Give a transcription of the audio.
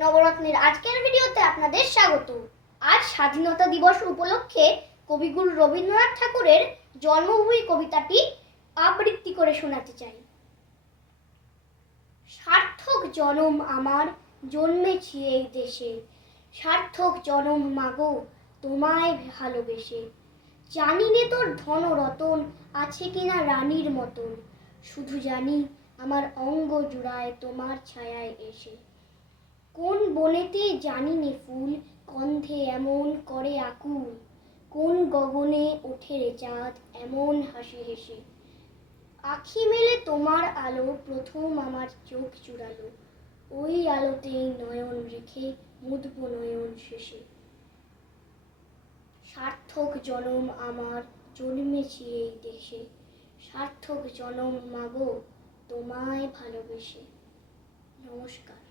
যত্নের আজকের ভিডিওতে আপনাদের স্বাগত। আজ স্বাধীনতা দিবস উপলক্ষে কবিগুরু রবীন্দ্রনাথ ঠাকুরের জন্মভূমি কবিতাটি আবৃত্তি করে শোনাতে চাই। সার্থক জনম আমার, জন্মেছি এই দেশে। সার্থক জনম মাগো, তোমায় ভালোবেসে। জানি নে তোর ধন রতন আছে কিনা রানীর মতন। শুধু জানি আমার অঙ্গ জুড়ায় তোমার ছায়ায় এসে। কোন বনেতে জানি নে ফুল কন্ধে এমন করে আকুল? কোন গগনে ওঠে রে চাঁদ, এমন হাসি হেসে? আখি মেলে তোমার আলো, প্রথম আমার চোখ জুড়ালো ওই আলোতেই নয়ন রেখে, মুদব নয়ন শেষে। সার্থক জনম আমার, জন্মেছি এই দেশে। সার্থক জনম মাগো, তোমায় ভালোবেসে। নমস্কার।